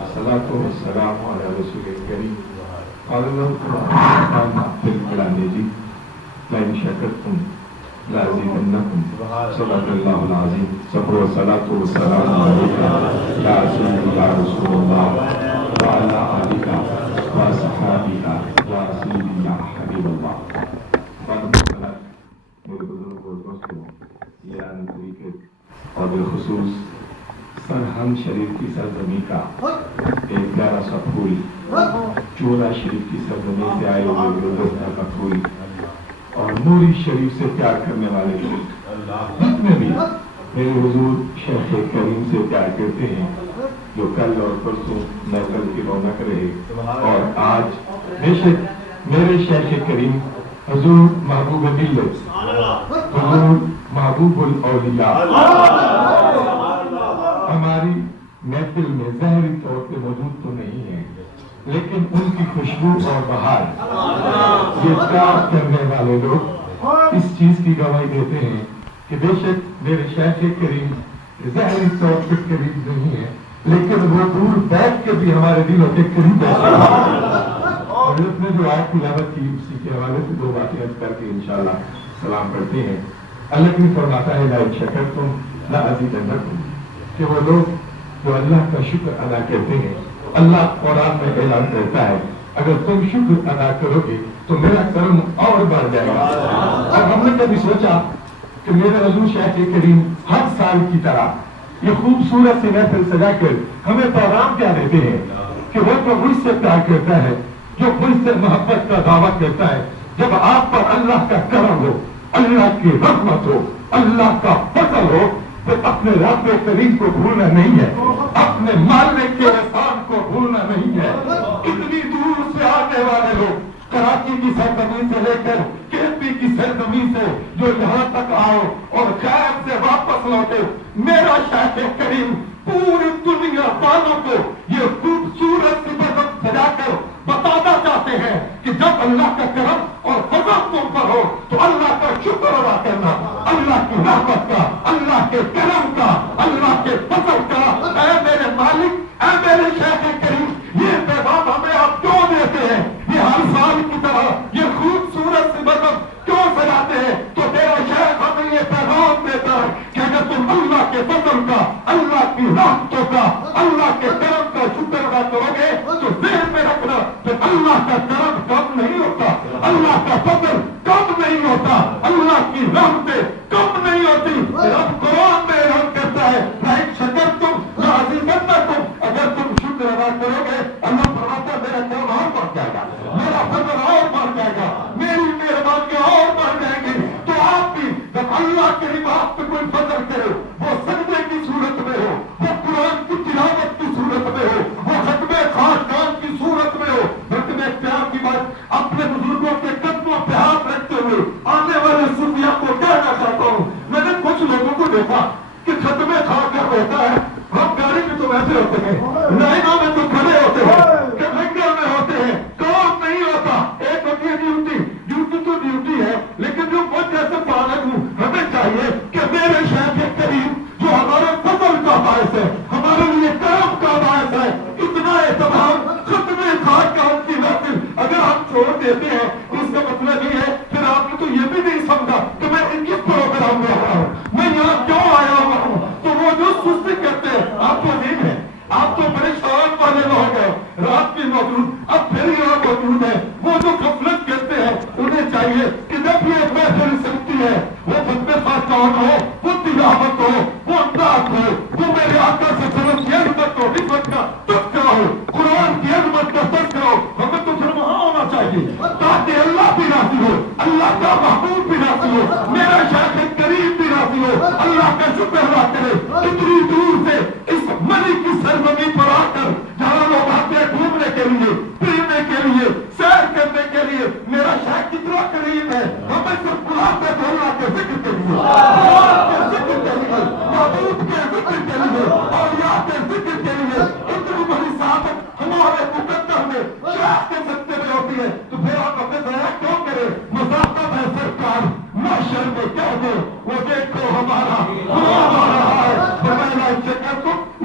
الصلاة والسلام على رسول الكريم قال له في القرآن لئن شكرتم لأزيدنكم صدق الله العظيم صبر والصلاة والسلام عليك يا رسول الله وعلى آلك وصحابك يا سيدي يا حبيب الله. میرے بزرگ اور دوستوں، ایران کرکٹ اور بالخصوص سرہند شریف کی سرزمین کا ایک پیارا سا پھول، چولا شریف کی سرزمین سے آئے ہوئے گلدستہ کا پھول اور نوری شریف سے پیار کرنے والے لوگ خود میں بھی میرے حضور شیخ کریم سے پیار کرتے ہیں، جو کل اور پرسوں محفل کی رونق رہے اور آج بے شک میرے شیخ کریم حضور محبوب ملت، حضور محبوب الاولیاء ہماری محفل میں ظاہری طور پہ موجود تو نہیں ہے، لیکن ان کی خوشبو اور بہار، یہ پیار کرنے والے لوگ اس چیز کی گواہی دیتے ہیں کہ بے شک میرے شیخ کریم ظاہری طور پہ قریب نہیں ہے، لیکن وہ دور بیٹھ کے بھی ہمارے دلوں کے قریب ہے۔ اور اس نے جو آیت تلاوت کی اسی کے حوالے سے دو باتیں عرض کر کے انشاءاللہ سلام پڑھتے ہیں۔ اللہ کی فرماتا ہے لئن شکرتم لأزیدنکم، کہ وہ لوگ جو اللہ کا شکر ادا کرتے ہیں، اللہ قرآن میں اعلان کرتا ہے اگر تم شکر ادا کرو گے تو میرا کرم اور بڑھ جائے گا۔ اور ہم نے کبھی سوچا کہ میرے حضور شیخ کریم ہر سال کی طرح یہ خوبصورت سی محفل سجا کر ہمیں پیغام کیا دیتے ہیں کہ وہ تو مجھ سے پیار کرتا ہے، جو مجھ سے محبت کا دعویٰ کرتا ہے، جب آپ پر اللہ کا کرم ہو، اللہ کی رحمت ہو، اللہ کا فضل ہو، تو اپنے رب کریم کو بھولنا نہیں ہے، اپنے مالک کے احسان کو بھولنا نہیں ہے۔ اتنی دور سے آنے والے لوگ، کراچی کی سرزمین سے لے کر کیپی کی سرزمین سے جو یہاں تک آؤ اور خیر سے واپس لوٹے، میرا شیخ کریم پوری دنیا والوں کو یہ خوبصورت صفت سجا کر بتانا چاہتے ہیں کہ جب اللہ کا کرم اور فضل تم پر ہو تو اللہ کا شکر ادا کرنا، اللہ کی رحمت کا، اللہ کے کرم کا، اللہ کے فضل کا۔ اے میرے مالک، اے میرے شیخ کریم، یہ پیغام ہمیں آپ کیوں دیتے ہیں؟ یہ ہر سال کی طرح یہ خوبصورت سی مذہب کیوں سجاتے ہیں؟ تو میرا شیخ ہمیں یہ پیغام دیتا ہے کہ اگر تم اللہ کے فضل کا، اللہ کی رحمتوں کا، اللہ کے کرم کا شکر ادا کرو گے تو ذہن میں رکھنا کہ اللہ کا کرم کم نہیں ہوتا، اللہ کا فضل کم نہیں ہوتا، اللہ کی رحمتیں کم نہیں ہوتی۔ رب قرآن میں اعلان کرتا ہے لئن شکرتم لأزیدنکم، اگر تم شکر ادا کرو گے اللہ فرماتا ہے میرا کرم اور بڑھ جائے گا، میرا فضل اور بڑھ جائے گا، میری مہربانیاں اور بڑھ جائیں گی۔ تو آپ بھی جب اللہ کریم آپ پہ کوئی فضل کرے، وہ سجدے کی صورت میں ہو، وہ قرآن کی تلاوت کی صورت میں ہو، وہ ختم خاندان کی صورت میں ہو، بلکہ میں پیار کی بات اپنے بزرگوں کے قدموں پہ ہاتھ رکھتے ہوئے آنے والے صوفیاء کو کہنا چاہتا ہوں۔ میں نے کچھ لوگوں کو دیکھا کہ ختم خاندان ہوتا ہے، ہم گاڑی میں تو ویسے ہوتے ہیں، لائنوں میں تو کھڑے ہوتے ہیں، لنگر میں ہوتے ہیں، کام نہیں ہوتا۔ ایک ہوتی ہے ڈیوٹی، ڈیوٹی تو ڈیوٹی ہے، لیکن جو مجھ جیسے فارغ ہوں، ہمیں چاہیے کہ میرے شیخ کریم جو ہمارے فضل کا باعث ہے، ہمارے لیے کرم کا باعث ہے، اتنا اہتمام ختم خاندان کی محفل اگر ہم چھوڑ دیتے ہیں، اس کا مطلب یہ ہے پھر آپ نے تو یہ بھی نہیں سمجھا کہ میں ان کس پروگرام میں آیا ہوں، میں یہاں کیوں آیا ہوا ہوں۔ تو وہ جو سستی کرتے ہیں آپ کو نہیں ہے، آپ تو بڑے شوق والے لوگ ہیں، رات بھی موجود، اب پھر یہاں موجود ہے۔ وہ جو غفلت کرتے ہیں انہیں چاہیے کہ جب یہ محفل سنتی ہے، وہ ختم خاندان ہو، وہ تلاوت ہو، وہ انداز ہو، وہ میرے آقا سے سلام کی عظمت و حکمت کا تذکرہ ہو، قرآن کی عظمت کا تذکرہ ہو، ہمیں تو پھر وہاں ہونا چاہیے تاکہ اللہ بھی راضی ہو، اللہ کا محبوب بھی راضی ہو، میرا شیخ کریم بھی راضی ہو، اللہ کا شکر ادا کرے۔ اتنی دور سے اس ملک کی سرزمین پر آ کر جہاں لوگ آتے ہیں گھومنے کے لیے، پینے کے لیے، سیر کرنے کے لیے، میرا شیخ کتنا قریب ہے، ہمیں صرف بلاتے ہیں اللہ کے ذکر کے لیے، اللہ کے ذکر کے لیے، محبوب کے ذکر کے لیے، اولیاء کے ذکر کے لیے۔ اتنی بڑی سعادت ہمارے مقدر میں شیخ کے صدقے میں ہوتی ہے، تو پھر آپ اپنے ضائع کیوں کریں؟ مذاکرہ ہے سرکار محشر میں کہہ دے وہ دیکھو ہمارا ہمارا ہے، فرمایا لئن شکرتم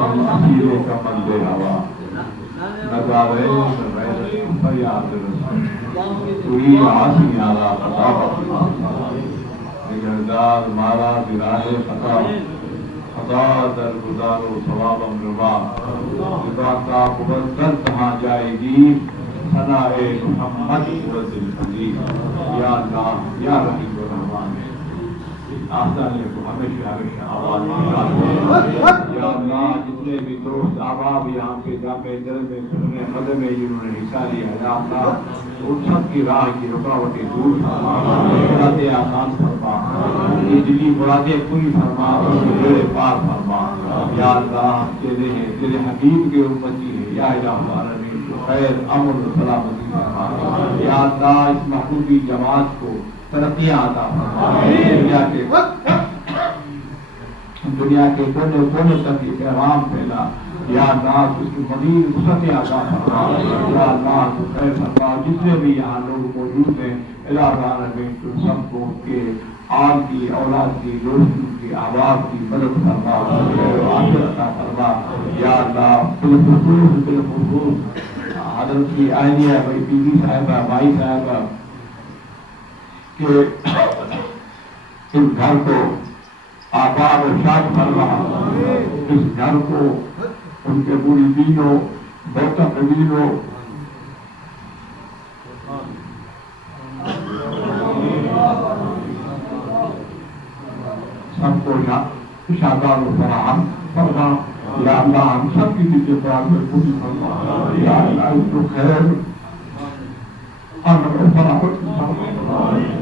تم اسیرے کا مندے ہوا نظارے غیرت فریاد رسول کوئی آسی آلا خطا نگردار مارا براہ خطا خطا در گزار و ثواب امربا خدا کا مبدل کہاں جائے گی ثنا محمد قرۃ الفضیل یا اللہ یا رحیم الرحمن آسانے کو ہمیشہ آواز یا اللہ جتنے بھی دوست احباب یہاں پہ جامع دل میں سننے مدد میں جنہوں نے حصہ لیا یا اللہ ان سب کی راہ کی رکاوٹیں دور فرما مرادیں آسان فرما یہ دلی مرادیں پوری فرما بیڑے پار فرما یا اللہ تیرے حبیب کے امتی ہے یا الہ العالمین خیر امن و سلامتی فرما یا اللہ اس محبوبی جماعت کو ترقیاں عطا فرما دنیا کے کونے کونے تک یہ پیغام پھیلا یا اللہ اس کی مزید وسعتیں عطا فرما یا اللہ تو خیر فرما جتنے بھی یہاں لوگ موجود ہیں الہ العالمین تو سب کو ان کے آل کی اولاد کی روشنی کی آواز کی مدد فرما آخر عطا فرما یا اللہ بالخصوص حضرت کی آئینیہ بھائی بی بی صاحبہ بھائی صاحبہ کہ اس گھر کو آباد و شاد فرما اس گھر کو ان کے مریدینوں بہتا قبیلوں سب کو شاداب و فراہم فرما یا اللہ ہم سب کی اتفاق میں پوری فرما یا اللہ اس کو خیر اور فراہم فرما